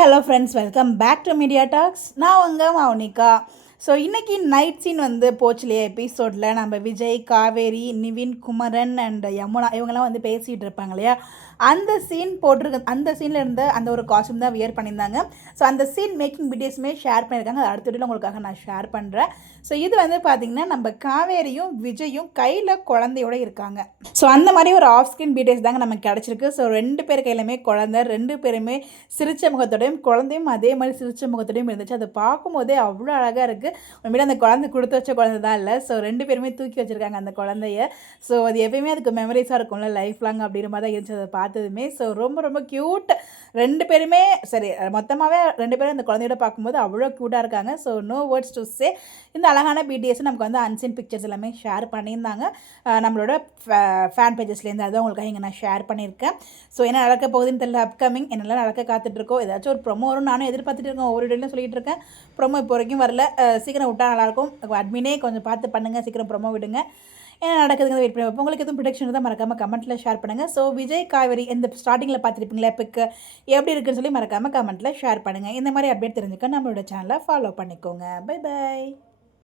Hello friends, welcome back to media talks. நான் உங்கள் Mounika. So இன்றைக்கி நைட் சீன் போச்சு இல்லையா எபிசோடில். நம்ம விஜய், காவேரி, நிவின், குமரன் அண்ட் யமுனா இவங்கெல்லாம் பேசிகிட்டு இருப்பாங்க இல்லையா. அந்த சீன் போட்டிருக்கு. அந்த சீனில் இருந்த அந்த ஒரு காஸ்டியூம் தான் வியர் பண்ணியிருந்தாங்க. ஸோ அந்த சீன் மேக்கிங் வீடியோஸுமே ஷேர் பண்ணியிருக்காங்க. அது அடுத்த வீடியோவில் உங்களுக்காக நான் ஷேர் பண்ணுறேன். ஸோ இது பார்த்திங்கன்னா நம்ம காவேரியும் விஜயும் கையில் குழந்தையோடு இருக்காங்க. ஸோ அந்த மாதிரி ஒரு ஆஃப் ஸ்க்ரீன் வீடியோஸ் தாங்க நமக்கு கிடச்சிருக்கு. ஸோ 2 பேர் கையிலுமே குழந்தை, 2 பேருமே சிரித்த முகத்தோடையும் குழந்தையும் அதே மாதிரி சிரித்த முகத்தோடையும் இருந்துச்சு. அதை பார்க்கும்போதே அவ்வளோ அழகாக இருக்குது. உண்மையிலே அந்த குழந்தை கொடுத்து வச்ச குழந்தை தான் இல்லை. ஸோ 2 பேருமே தூக்கி வச்சுருக்காங்க அந்த குழந்தைய. ஸோ அது எப்பயுமே அதுக்கு மெமரிஸாக இருக்கும்ல, லைஃப் லாங் அப்படிங்கிற மாதிரி தான் இருந்துச்சு அதை பார்த்ததுமே. ஸோ ரொம்ப ரொம்ப க்யூட். 2 பேருமே சரி, மொத்தமாகவே 2 பேரும் அந்த குழந்தையோட பார்க்கும்போது அவ்வளோ க்யூட்டாக இருக்காங்க. So no words to say. இந்த அழகான பிடிஎஸ் நமக்கு அன்சீன் பிக்சர்ஸ் எல்லாமே ஷேர் பண்ணியிருந்தாங்க நம்மளோட ஃபேன் பேஜஸ்லேருந்து. அதுதான் உங்களுக்காக இங்கே நான் ஷேர் பண்ணியிருக்கேன். ஸோ என்ன நடக்க போகுதுன்னு தெரியல. அப்கமிங் என்னெல்லாம் நடக்க காத்துட்ருக்கோம். ஏதாச்சும் ஒரு ப்ரொமோ வரும் நானும் எதிர்பார்த்துட்டு இருக்கேன். ஒவ்வொரு வீடியோலையும் சொல்லிகிட்டு இருக்கேன். ப்ரொமோ இப்போ வரைக்கும் வரல. சீக்கிரம் விட்டால் நல்லாயிருக்கும். அட்மினே கொஞ்சம் பார்த்து பண்ணுங்கள், சீக்கிரம் ப்ரொமோ விடுங்க. என்ன நடக்குதுங்க வெயிட் பண்ணி வைப்போம். உங்களுக்கு எதுவும் ப்ரொடக்ஷன் இருந்தால் மறக்காமல் கமெண்ட்டில் ஷேர் பண்ணுங்கள். ஸோ விஜய், காவேரி இந்த ஸ்டார்டிங்கில் பார்த்துருப்பீங்களா பிக்கு எப்படி இருக்குன்னு சொல்லி மறக்காமல் கமெண்ட்டில் ஷேர் பண்ணுங்கள். இந்த மாதிரி அப்டேட் தெரிஞ்சுக்க நம்மளோட சேனலை ஃபாலோ பண்ணிக்கோங்க. Bye by.